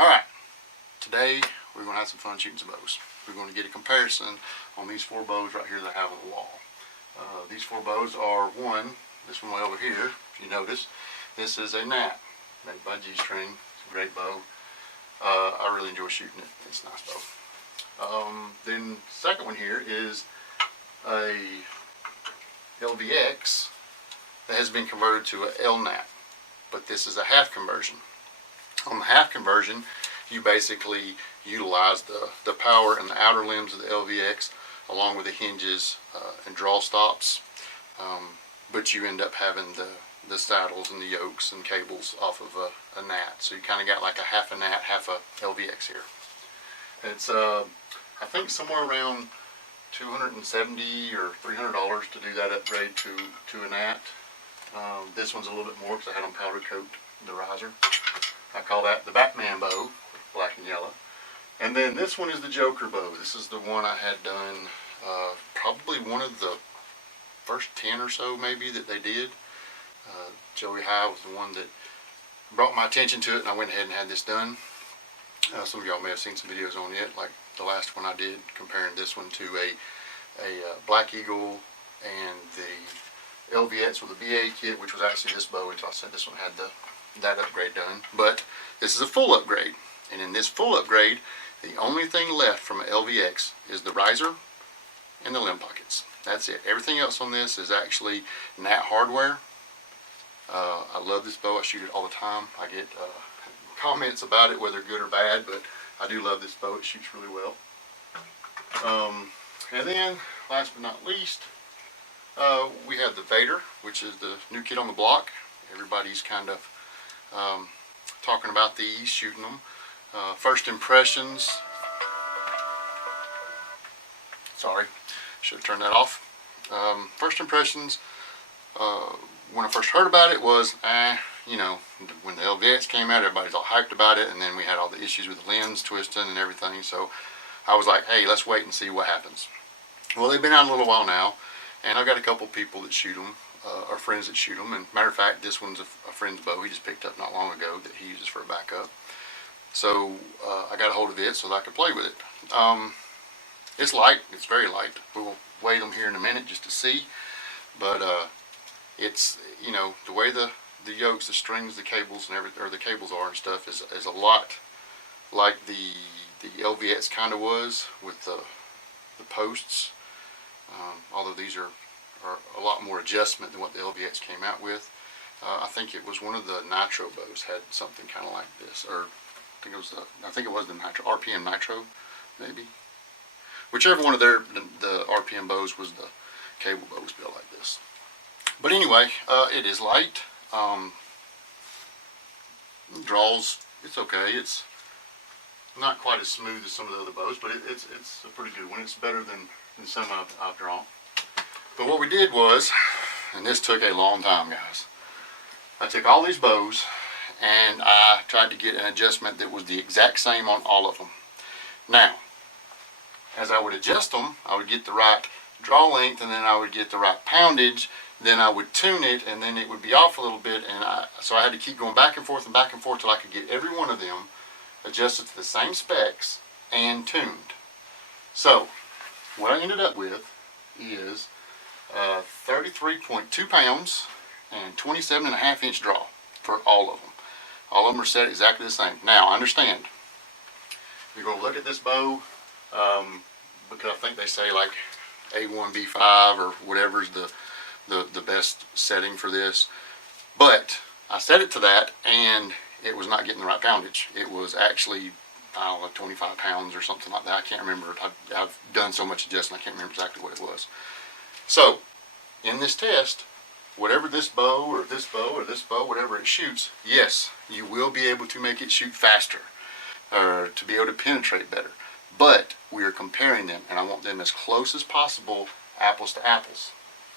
Alright, today we're going to have some fun shooting some bows. We're going to get a comparison on these 4 bows right here that I have on the wall. These 4 bows are this one way over here, if you notice. This is a GNAT made by G-String. It's a great bow. I really enjoy shooting it. It's a nice bow. Then the second one here is a LVX that has been converted to a Lnat, but this is a half conversion. On the half conversion, you basically utilize the power and the outer limbs of the LVX along with the hinges and draw stops, but you end up having the saddles and the yokes and cables off of a GNAT. So you kind of got like a half a GNAT, half a LVX here. It's I think somewhere around $270 or $300 to do that upgrade to a GNAT. This one's a little bit more because I had them powder coat the riser. I call that the Batman bow, black and yellow. And then this one is the Joker bow. This is the one I had done, probably one of the first 10 or so maybe that they did. Joey High was the one that brought my attention to it, and I went ahead and had this done. Some of y'all may have seen some videos on it, like the last one I did comparing this one to a Black Eagle and the LVX with a BA kit, which was actually this bow until I said this one had that upgrade done. But this is a full upgrade, and in this full upgrade, the only thing left from an LVX is the riser and the limb pockets. That's it. Everything else on this is actually GNAT hardware. I love this bow. I shoot it all the time. I get comments about it, whether good or bad, but I do love this bow. It shoots really well. And then, last but not least, we have the Vader, which is the new kid on the block. Everybody's kind of talking about these, shooting them. First impressions. Sorry, should have turned that off. First impressions, when I first heard about it was, you know, when the LVX came out, everybody's all hyped about it, and then we had all the issues with the lens twisting and everything, so I was like, hey, let's wait and see what happens. Well, they've been out a little while now, and I've got a couple people that shoot them, or friends that shoot them, and matter of fact, this one's a friend's bow he just picked up not long ago that he uses for a backup. So I got a hold of it so that I could play with it. It's light, it's very light. We'll weigh them here in a minute just to see, but it's, you know, the way the yokes, the strings, the cables, and everything, or the cables are and stuff, is a lot like the LVX kind of was with the posts. Although these are a lot more adjustment than what the LVX came out with. I think it was one of the Nitro bows had something kind of like this, or I think it was the Nitro, RPM Nitro, maybe. Whichever one of the RPM bows was the cable bow was built like this. But anyway, it is light. Draws, it's okay. It's not quite as smooth as some of the other bows, but it's a pretty good one. It's better than some I've drawn. But what we did was, and this took a long time, guys, I took all these bows and I tried to get an adjustment that was the exact same on all of them. Now, as I would adjust them, I would get the right draw length, and then I would get the right poundage, then I would tune it, and then it would be off a little bit, and so I had to keep going back and forth till I could get every one of them adjusted to the same specs and tuned. So what I ended up with is 33.2 pounds and 27.5-inch draw for all of them. All of them are set exactly the same. Now, understand, you're going to look at this bow, because I think they say like A1, B5 or whatever is the best setting for this. But I set it to that, and it was not getting the right poundage. It was actually, I don't know, 25 pounds or something like that. I can't remember. I've done so much adjustment, I can't remember exactly what it was. So, in this test, whatever this bow or this bow or this bow, whatever it shoots, yes, you will be able to make it shoot faster, or to be able to penetrate better. But we are comparing them, and I want them as close as possible, apples to apples.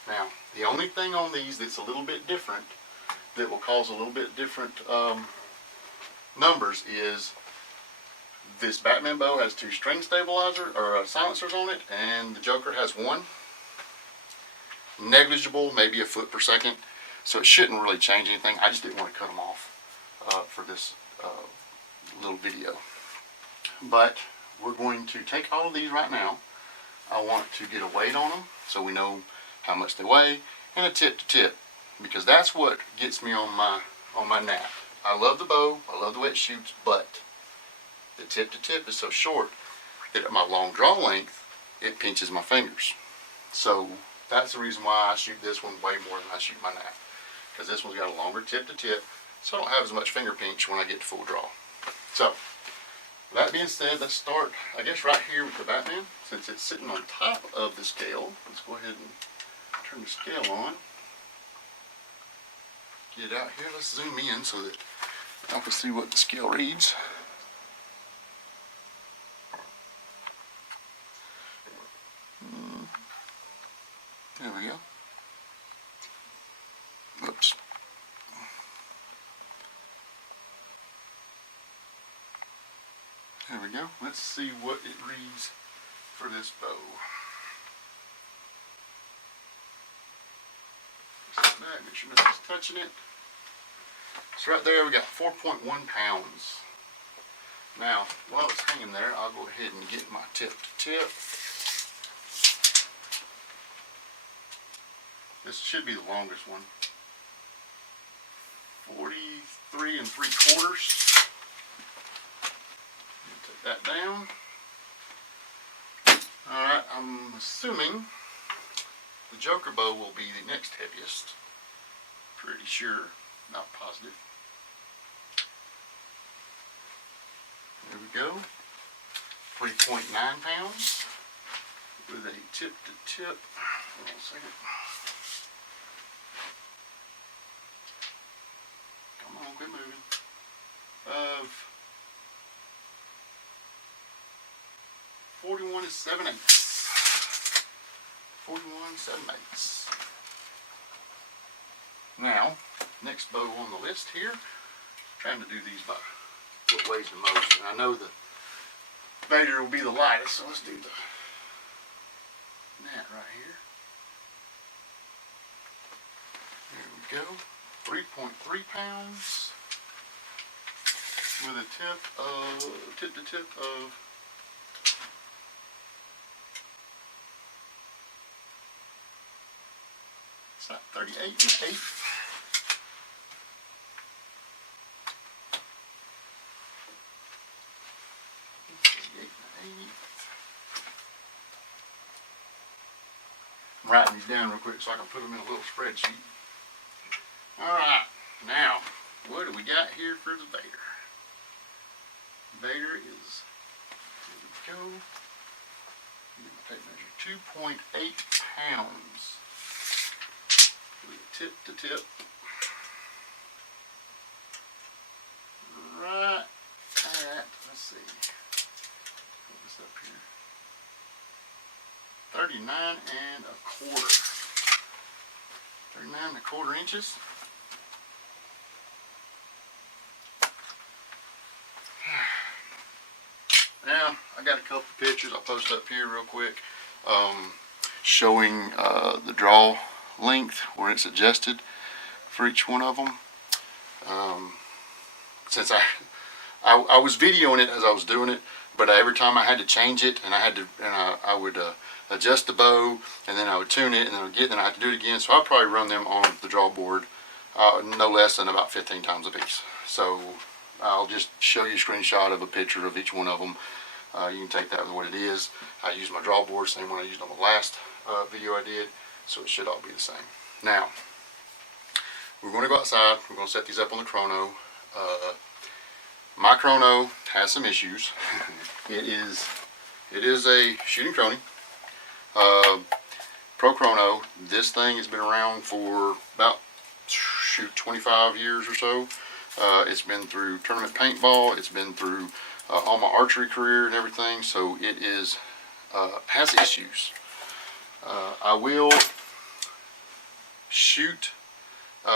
Now, the only thing on these that's a little bit different, that will cause a little bit different numbers, is this Batman bow has 2 string stabilizer or silencers on it, and the Joker has 1. Negligible, maybe a foot per second, so it shouldn't really change anything. I just didn't want to cut them off for this little video. But we're going to take all of these right now. I want to get a weight on them so we know how much they weigh, and a tip to tip, because that's what gets me on my GNAT. I love the bow, I love the way it shoots, but the tip to tip is so short that at my long draw length, it pinches my fingers. So that's the reason why I shoot this one way more than I shoot my GNAT, because this one's got a longer tip to tip, so I don't have as much finger pinch when I get to full draw. So that being said, let's start, I guess, right here with the Batman. Since it's sitting on top of the scale, let's go ahead and turn the scale on. Get it out here. Let's zoom in so that I can see what the scale reads. There we go. Oops. There we go. Let's see what it reads for this bow. Step back, make sure nothing's touching it. So right there we got 4.1 pounds. Now, while it's hanging there, I'll go ahead and get my tip to tip. This should be the longest one. 43 3/4. Take that down. Alright, I'm assuming the Joker bow will be the next heaviest. Pretty sure, not positive. There we go. 3.9 pounds with a tip to tip. Hold on a second. Come on, quit moving. Of 41 7/8. 41 7/8. Now, next bow on the list here. Trying to do these by what weighs the most. And I know the Vader will be the lightest, so let's do the GNAT right here. There we go. 3.3 pounds with a tip to tip of 38 1/8. I'm writing these down real quick so I can put them in a little spreadsheet. Alright, now, what do we got here for the Vader? Vader is, here we go, get my tape measure, 2.8 pounds with a tip to tip. Right at, let's see, put this up here, 39 1/4. 39 1/4 inches. Now, I got a couple of pictures I'll post up here real quick showing the draw length where it's adjusted for each one of them. Since I was videoing it as I was doing it, but every time I had to change it, and I would adjust the bow, and then I would tune it, and then I had to do it again. So I'll probably run them on the draw board no less than about 15 times a piece. So I'll just show you a screenshot of a picture of each one of them. You can take that with what it is. I use my draw board, same one I used on the last video I did, so it should all be the same. Now, we're going to go outside. We're going to set these up on the chrono. My chrono has some issues. It is a shooting chrono. Pro chrono. This thing has been around for about 25 years or so. It's been through tournament paintball. It's been through all my archery career and everything. So it is has issues. I will shoot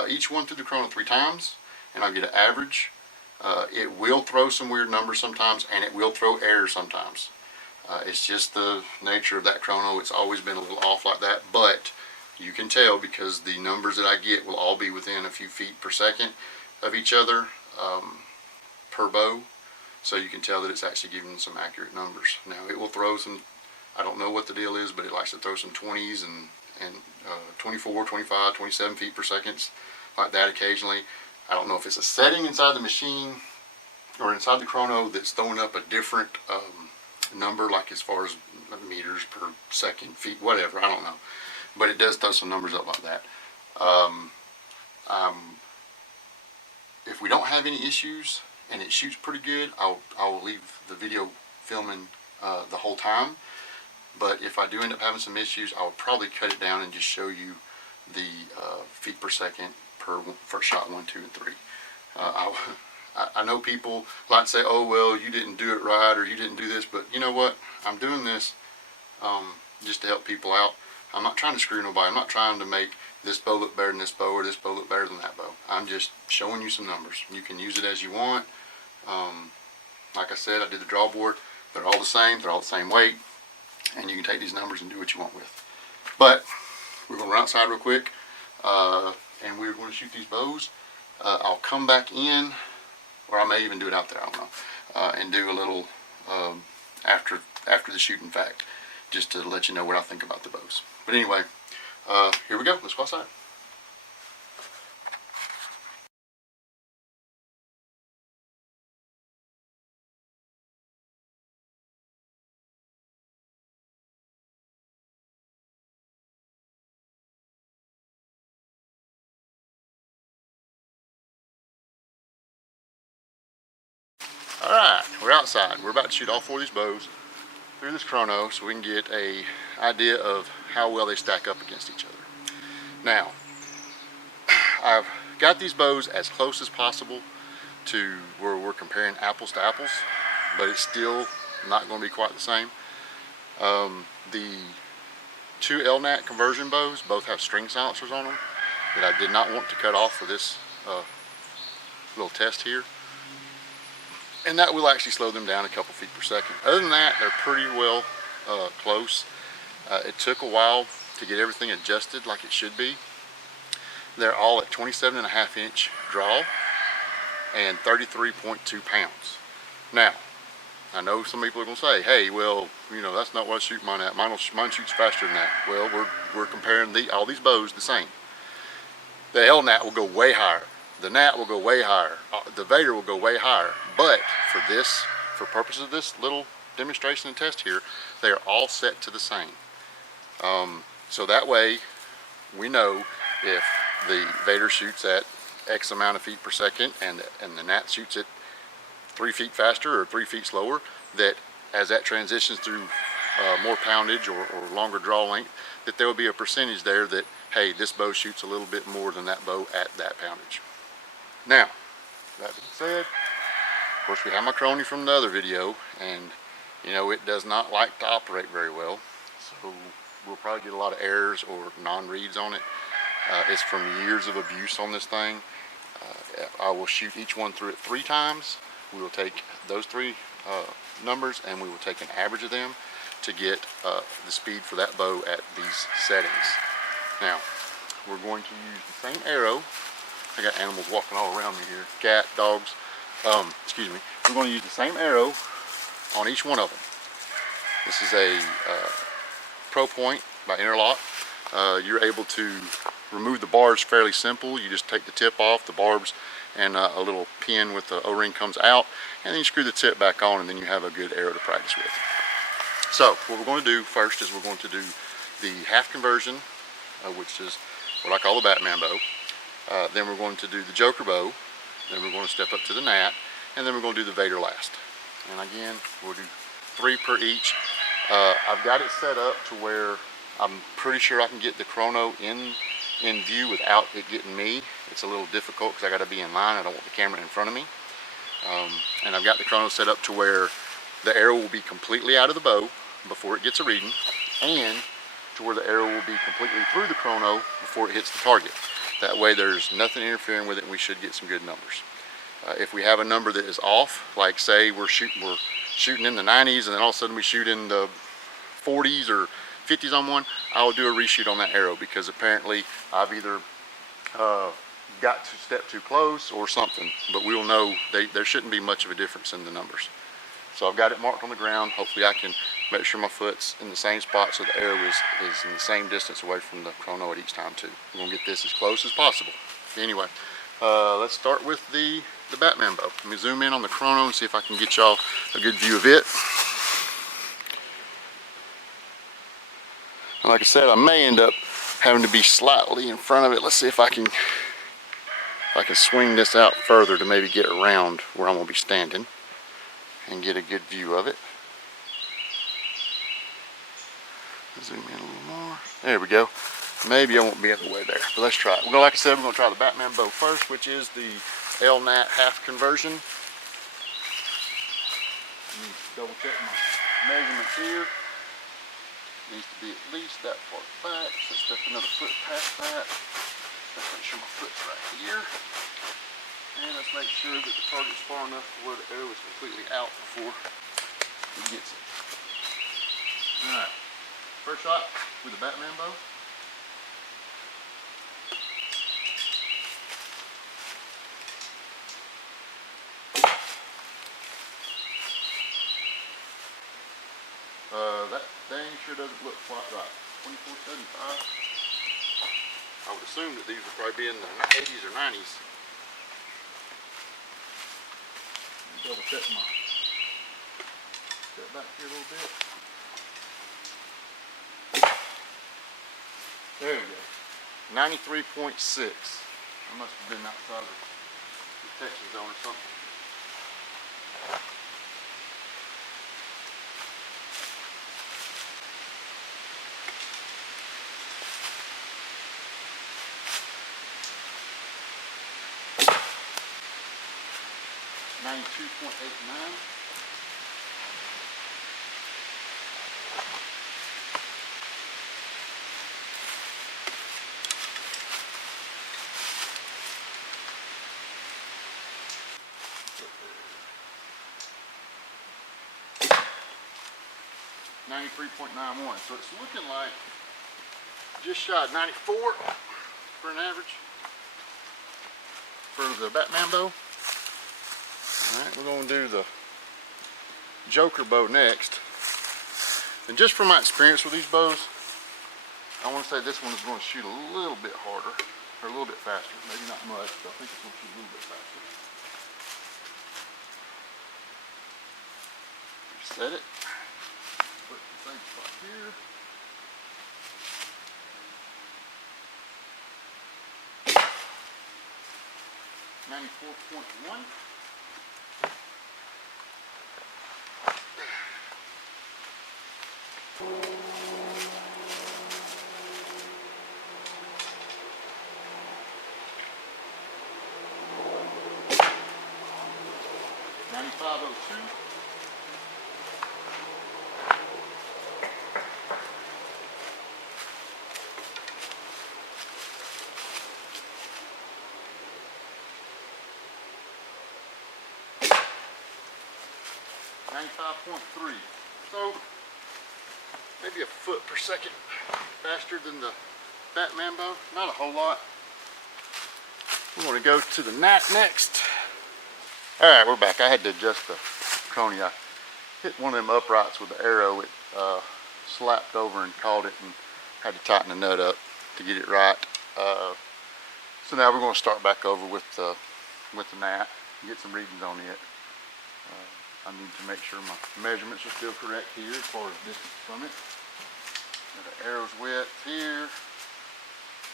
each one through the chrono 3 times, and I'll get an average. It will throw some weird numbers sometimes, and it will throw errors sometimes. It's just the nature of that chrono. It's always been a little off like that, but you can tell because the numbers that I get will all be within a few feet per second of each other per bow. so you can tell that it's actually giving some accurate numbers. Now it will throw some, I don't know what the deal is, but it likes to throw some 20s and 24, 25, 27 feet per second, like that occasionally. I don't know if it's a setting inside the machine or inside the chrono that's throwing up a different number, like as far as meters per second, feet, whatever, I don't know. But it does throw some numbers up like that. If we don't have any issues and it shoots pretty good, I'll leave the video filming the whole time. But if I do end up having some issues, I would probably cut it down and just show you the feet per second for shot 1, 2, and 3. I know people like to say, oh, well, you didn't do it right, or you didn't do this, but you know what? I'm doing this just to help people out. I'm not trying to screw nobody. I'm not trying to make this bow look better than this bow, or this bow look better than that bow. I'm just showing you some numbers. You can use it as you want. Like I said, I did the draw board. They're all the same. They're all the same weight. And you can take these numbers and do what you want with. But we're going to run outside real quick, and we're going to shoot these bows. I'll come back in, or I may even do it out there, I don't know, and do a little after the shoot, in fact, just to let you know what I think about the bows. But anyway, here we go. Let's go outside. Alright, we're outside. We're about to shoot all 4 of these bows through this chrono so we can get an idea of how well they stack up against each other. Now, I've got these bows as close as possible to where we're comparing apples to apples, but it's still not going to be quite the same. The 2 Lnat conversion bows both have string silencers on them that I did not want to cut off for this little test here. And that will actually slow them down a couple feet per second. Other than that, they're pretty well close. It took a while to get everything adjusted like it should be. They're all at 27.5-inch draw and 33.2 pounds. Now, I know some people are going to say, hey, well, you know, that's not what I shoot mine at. Mine shoots faster than that. Well, we're comparing all these bows the same. The Lnat will go way higher. The Gnat will go way higher. The Vader will go way higher. But for purposes of this little demonstration and test here, they are all set to the same. So that way, we know if the Vader shoots at X amount of feet per second and the Gnat shoots at 3 feet faster or 3 feet slower, that as that transitions through more poundage or longer draw length, that there will be a percentage there that, hey, this bow shoots a little bit more than that bow at that poundage. Now, that being said, of course we have my crony from the other video, and you know, it does not like to operate very well, so we'll probably get a lot of errors or non-reads on it. It's from years of abuse on this thing. I will shoot each one through it 3 times. We will take those 3 numbers and we will take an average of them to get the speed for that bow at these settings. Now, we're going to use the same arrow. I got animals walking all around me here. Cat, dogs. Excuse me. We're going to use the same arrow on each one of them. This is a Pro Point by Interlock. You're able to remove the barbs fairly simple. You just take the tip off, the barbs, and a little pin with the O-ring comes out, and then you screw the tip back on, and then you have a good arrow to practice with. So what we're going to do first is we're going to do the half conversion, which is what I call the Batman bow. Then we're going to do the Joker bow. Then we're going to step up to the Gnat, and then we're going to do the Vader last. And again, we'll do 3 per each. I've got it set up to where I'm pretty sure I can get the chrono in view without it getting me. It's a little difficult because I got to be in line. I don't want the camera in front of me. And I've got the chrono set up to where the arrow will be completely out of the bow before it gets a reading, and to where the arrow will be completely through the chrono before it hits the target. That way there's nothing interfering with it, and we should get some good numbers. If we have a number that is off, like say we're shooting in the 90s and then all of a sudden we shoot in the 40s or 50s on one, I'll do a reshoot on that arrow, because apparently I've either got to step too close or something, but we'll know there shouldn't be much of a difference in the numbers. So I've got it marked on the ground. Hopefully I can make sure my foot's in the same spot so the arrow is in the same distance away from the chrono at each time too. We're gonna get this as close as possible. Anyway, let's start with the Batman bow. Let me zoom in on the chrono and see if I can get y'all a good view of it. And like I said, I may end up having to be slightly in front of it. Let's see if I can swing this out further to maybe get around where I'm gonna be standing and get a good view of it. Zoom in a little more. There we go. Maybe I won't be in the way there, but let's try it. Well, like I said, we're gonna try the Batman bow first, which is the Lnat half conversion. Let me double check my measurements here. Needs to be at least that far back. So step another foot past that. Let's make sure my foot's right here. And let's make sure that the target's far enough to where the arrow is completely out before he gets it. Alright, first shot with the Batman bow. That thing sure doesn't look quite right. 2475. I would assume that these would probably be in the 80s or 90s. Double check my step back here a little bit. There we go. 93.6. I must have been outside of the detection zone or something. .89. .91. So it's looking like just shy of 94 for an average for the Batman bow. Alright, we're going to do the Joker bow next. And just from my experience with these bows, I want to say this one is going to shoot a little bit harder, or a little bit faster. Maybe not much, but I think it's going to shoot a little bit faster. Reset it. Put the same spot here. .94.1. .95.3. So maybe a foot per second faster than the Batman bow. Not a whole lot. We're going to go to the GNAT next. Alright, we're back. I had to adjust the coney. I hit one of them uprights with the arrow. It slapped over and caught it and had to tighten the nut up to get it right. So now we're going to start back over with the GNAT and get some readings on it. I need to make sure my measurements are still correct here as far as distance from it. Now the arrow's wet here.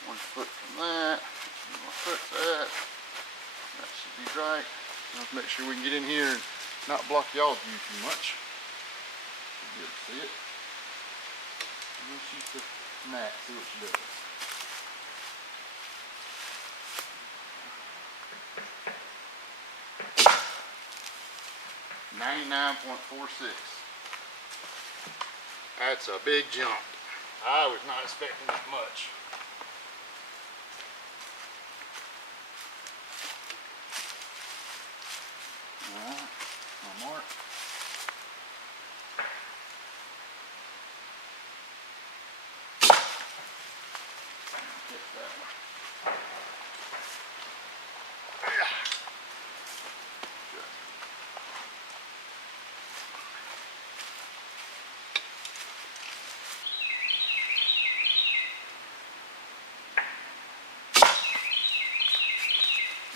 1 foot from that. Where my foot's at. That should be right. Let's make sure we can get in here and not block y'all's view too much. Should be able to see it. And we'll shoot the GNAT, see what she does. .99.46. That's a big jump. I was not expecting that much. Alright, my mark. Get that one.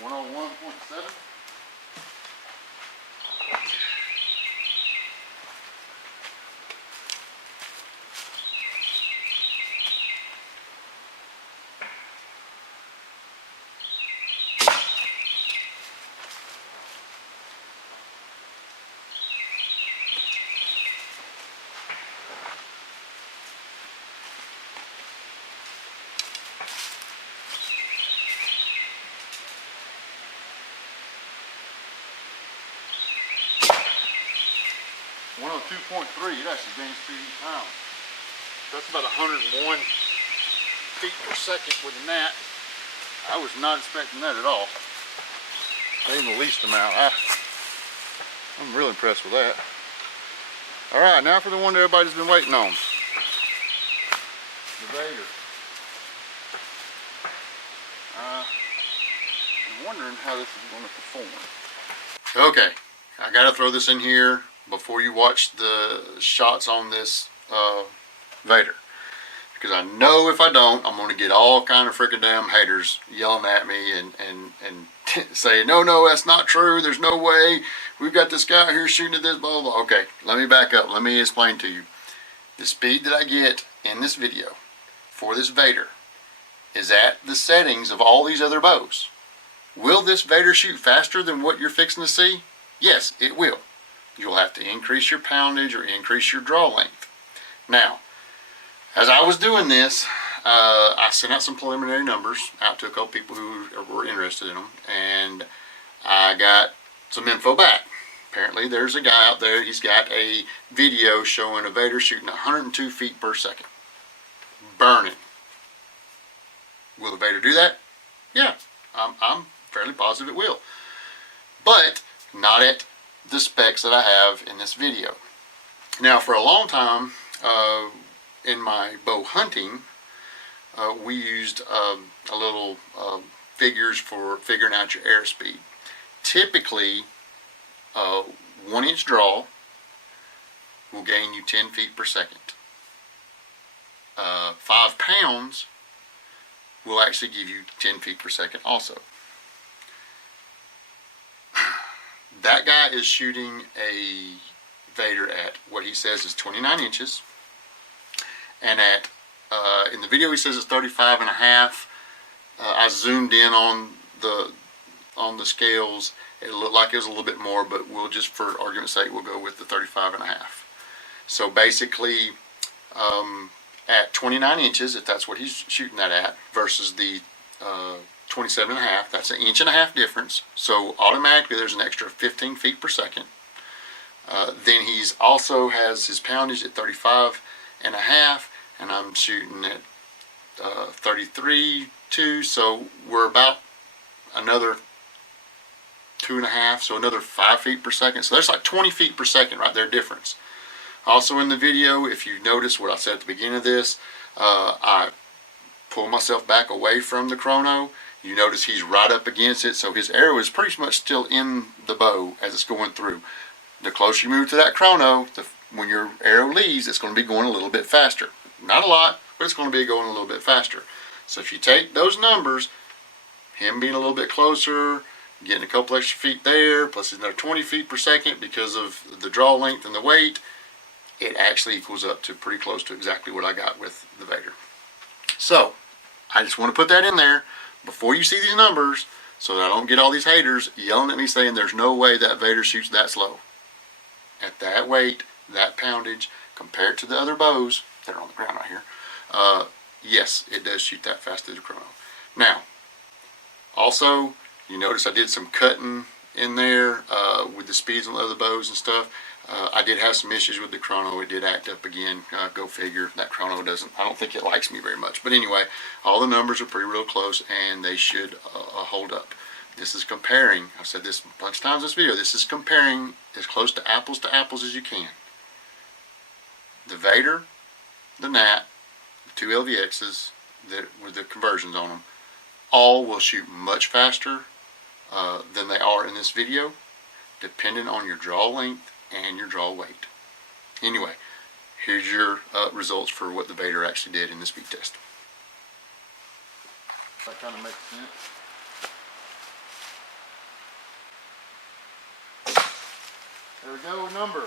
101.7. It actually gains 2 pounds. That's about 101 feet per second with a gnat. I was not expecting that at all. Not even the least amount. I'm really impressed with that. All right, now for the one that everybody's been waiting on. The Vader. I'm wondering how this is going to perform. Okay, I got to throw this in here before you watch the shots on this Vader, because I know if I don't, I'm going to get all kind of freaking damn haters yelling at me and saying, no, that's not true, there's no way, we've got this guy here shooting at this, blah, blah, blah. Okay, let me back up, let me explain to you. The speed that I get in this video for this Vader is at the settings of all these other bows. Will this Vader shoot faster than what you're fixing to see? Yes, it will. You'll have to increase your poundage or increase your draw length. Now, as I was doing this, I sent out some preliminary numbers out to a couple people who were interested in them, and I got some info back. Apparently there's a guy out there, he's got a video showing a Vader shooting 102 feet per second. Burning. Will the Vader do that? Yeah, I'm fairly positive it will. But not at the specs that I have in this video. Now, for a long time in my bow hunting, we used a little figures for figuring out your airspeed. Typically, 1-inch draw will gain you 10 feet per second. 5 pounds will actually give you 10 feet per second also. That guy is shooting a Vader at what he says is 29 inches. And at, in the video he says it's 35 and a half. I zoomed in on the scales. It looked like it was a little bit more, but we'll just, for argument's sake, we'll go with the 35 and a half. So basically, at 29 inches, if that's what he's shooting that at, versus the 27 and a half, that's an 1.5 inch difference. So automatically there's an extra 15 feet per second. Then he's also has his poundage at 35 and a half, and I'm shooting at 33.2, so we're about another 2.5, so another 5 feet per second. So there's like 20 feet per second right there difference. Also in the video, if you notice what I said at the beginning of this, I pull myself back away from the chrono. You notice he's right up against it, so his arrow is pretty much still in the bow as it's going through. The closer you move to that chrono, when your arrow leaves, it's going to be going a little bit faster. Not a lot, but it's going to be going a little bit faster. So if you take those numbers, him being a little bit closer, getting a couple extra feet there, plus another 20 feet per second because of the draw length and the weight, it actually equals up to pretty close to exactly what I got with the Vader. So, I just want to put that in there before you see these numbers so that I don't get all these haters yelling at me saying there's no way that Vader shoots that slow. At that weight, that poundage, compared to the other bows that are on the ground right here, yes, it does shoot that fast through the chrono. Now, also, you notice I did some cutting in there with the speeds on the other bows and stuff. I did have some issues with the chrono. It did act up again. Go figure. That chrono doesn't, I don't think it likes me very much. But anyway, all the numbers are pretty real close, and they should hold up. This is comparing, I've said this a bunch of times in this video, this is comparing as close to apples as you can. The Vader, the GNAT, the 2 LVXs with the conversions on them, all will shoot much faster than they are in this video, depending on your draw length and your draw weight. Anyway, here's your results for what the Vader actually did in this speed test. That kind of makes sense. There we go, number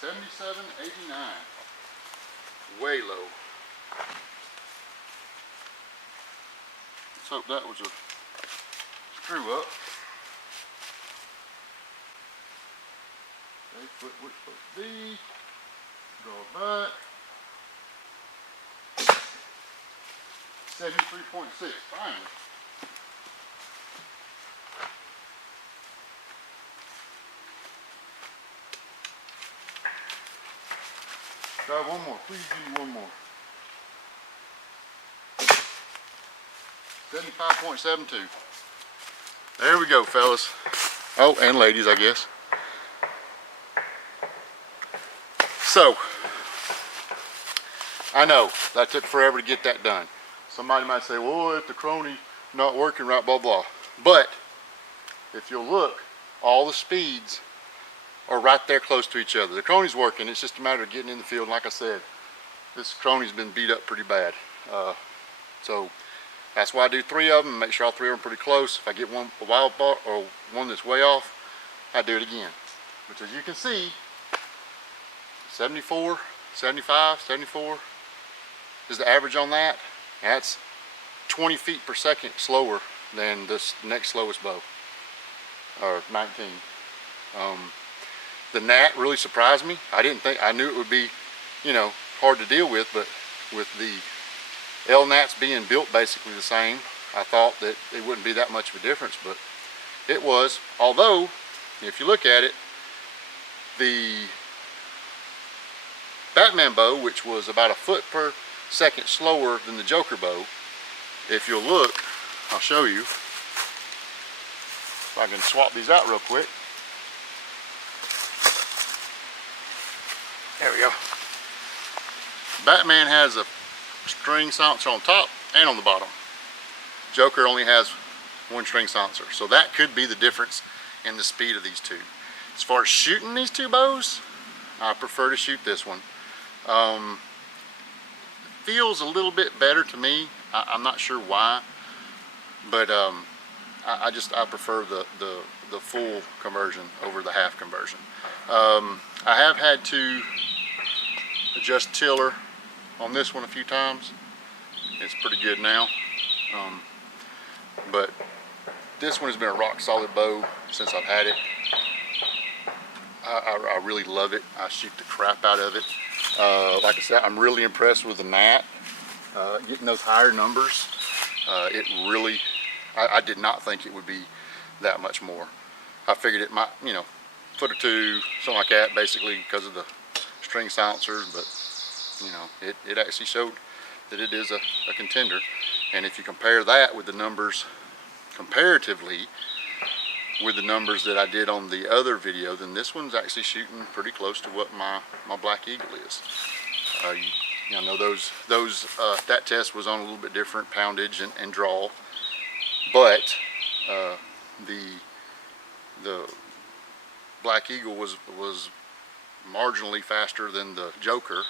7789. Way low. Let's hope that was a screw up. Okay, put where it's supposed to be. Draw it back. 73.6, finally. Try one more, please give me one more. 75.72. There we go, fellas. Oh, and ladies, I guess. So, I know that took forever to get that done. Somebody might say, well, if the crony's not working right, blah, blah. But, if you'll look, all the speeds are right there close to each other. The crony's working, it's just a matter of getting in the field. And like I said, this crony's been beat up pretty bad. So, that's why I do 3 of them, make sure all 3 of them are pretty close. If I get one a wild bar or one that's way off, I do it again. Which, as you can see, 74, 75, 74 is the average on that. That's 20 feet per second slower than this next slowest bow, or 19. The GNAT really surprised me. I knew it would be, you know, hard to deal with, but with the Lnats being built basically the same, I thought that it wouldn't be that much of a difference, but it was. Although, if you look at it, the Batman bow, which was about a foot per second slower than the Joker bow, if you'll look, I'll show you. If I can swap these out real quick. There we go. Batman has a string silencer on top and on the bottom. Joker only has 1 string silencer. So that could be the difference in the speed of these two. As far as shooting these 2 bows, I prefer to shoot this one. Feels a little bit better to me. I'm not sure why, but I prefer the full conversion over the half conversion. I have had to adjust tiller on this one a few times. It's pretty good now, but this one has been a rock solid bow since I've had it. I really love it. I shoot the crap out of it. Like I said, I'm really impressed with the GNAT. Getting those higher numbers, it really, I did not think it would be that much more. I figured it might, you know, foot or 2, something like that, basically because of the string silencers, but you know, it actually showed that it is a contender. And if you compare that with the numbers comparatively with the numbers that I did on the other video, then this one's actually shooting pretty close to what my Black Eagle is. I know that test was on a little bit different poundage and draw, but the Black Eagle was marginally faster than the Joker,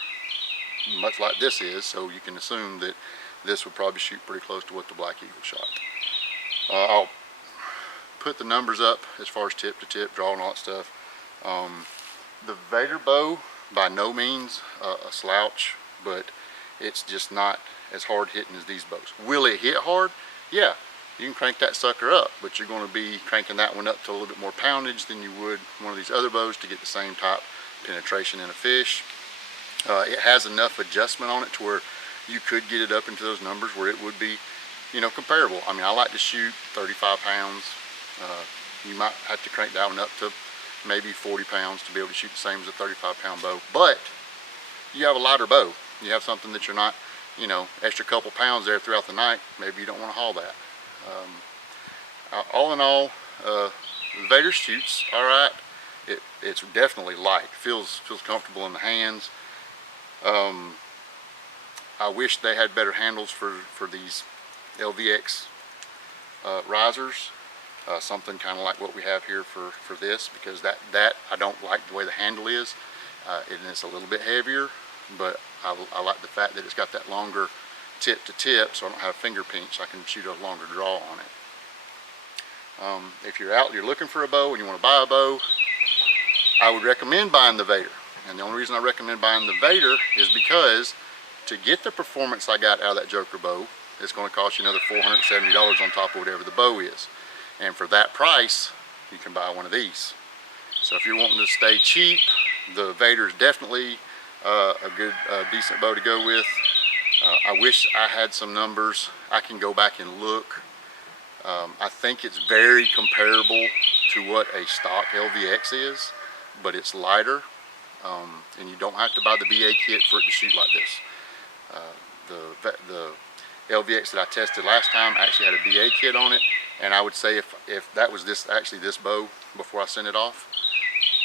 much like this is, so you can assume that this would probably shoot pretty close to what the Black Eagle shot. I'll put the numbers up as far as tip to tip, draw and all that stuff. The Vader bow, by no means a slouch, but it's just not as hard hitting as these bows. Will it hit hard? Yeah, you can crank that sucker up, but you're going to be cranking that one up to a little bit more poundage than you would one of these other bows to get the same type penetration in a fish. It has enough adjustment on it to where you could get it up into those numbers where it would be, you know, comparable. I mean, I like to shoot 35 pounds. You might have to crank that one up to maybe 40 pounds to be able to shoot the same as a 35-pound bow. But you have a lighter bow. You have something that you're not, you know, extra couple pounds there throughout the night. Maybe you don't want to haul that. All in all, the Vader shoots all right. It's definitely light. Feels comfortable in the hands. I wish they had better handles for these LVX risers. Something kind of like what we have here for this, because that I don't like the way the handle is. And it's a little bit heavier, but I like the fact that it's got that longer tip to tip, so I don't have finger pinch. I can shoot a longer draw on it. If you're out, you're looking for a bow and you want to buy a bow, I would recommend buying the Vader. And the only reason I recommend buying the Vader is because to get the performance I got out of that Joker bow, it's going to cost you another $470 on top of whatever the bow is. And for that price, you can buy one of these. So if you're wanting to stay cheap, the Vader is definitely a good, decent bow to go with. I wish I had some numbers. I can go back and look. I think it's very comparable to what a stock LVX is, but it's lighter, and you don't have to buy the BA kit for it to shoot like this. The LVX that I tested last time actually had a BA kit on it, and I would say if that was this bow before I sent it off,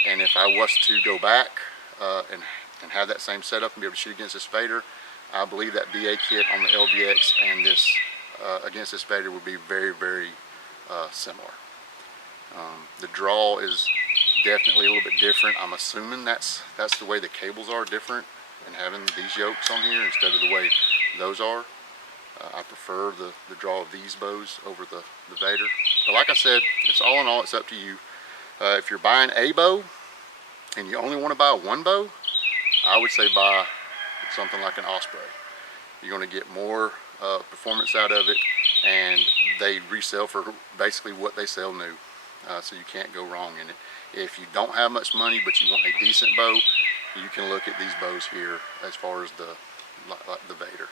and if I was to go back and have that same setup and be able to shoot against this Vader, I believe that BA kit on the LVX and this against this Vader would be very, very similar. The draw is definitely a little bit different. I'm assuming that's the way the cables are different, and having these yokes on here instead of the way those are. I prefer the draw of these bows over the Vader. But like I said, it's all in all, it's up to you. If you're buying a bow and you only want to buy one bow, I would say buy something like an Osprey. You're going to get more performance out of it, and they resell for basically what they sell new. So you can't go wrong in it. If you don't have much money but you want a decent bow, you can look at these bows here as far as the Vader.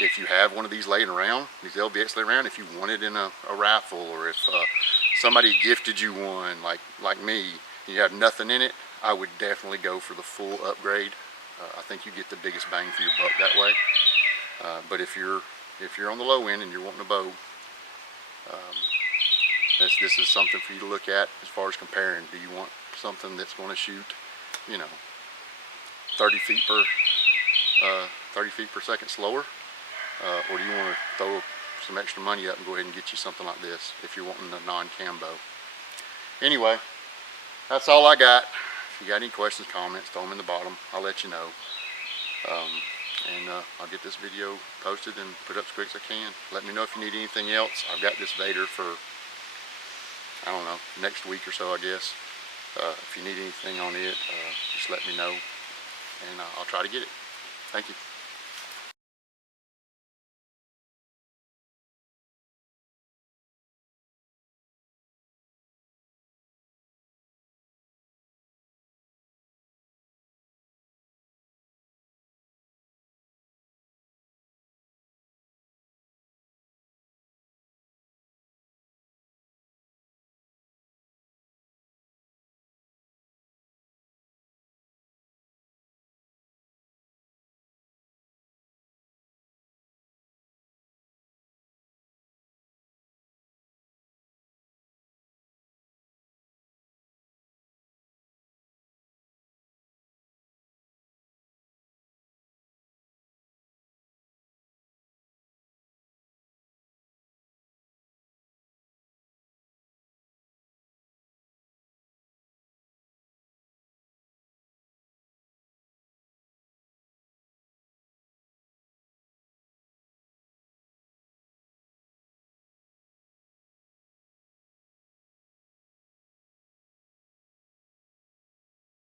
If you have one of these laying around, these LVX laying around, if you want it in a raffle, or if somebody gifted you one like me, and you have nothing in it, I would definitely go for the full upgrade. I think you get the biggest bang for your buck that way. But if you're on the low end and you're wanting a bow, this is something for you to look at as far as comparing. Do you want something that's going to shoot, 30 feet per second slower, or do you want to throw some extra money up and go ahead and get you something like this if you're wanting a non-cam bow? Anyway, that's all I got. If you got any questions, comments, throw them in the bottom. I'll let you know. And I'll get this video posted and put up as quick as I can. Let me know if you need anything else. I've got this Vader for, I don't know, next week or so, I guess. If you need anything on it, just let me know, and I'll try to get it. Thank you.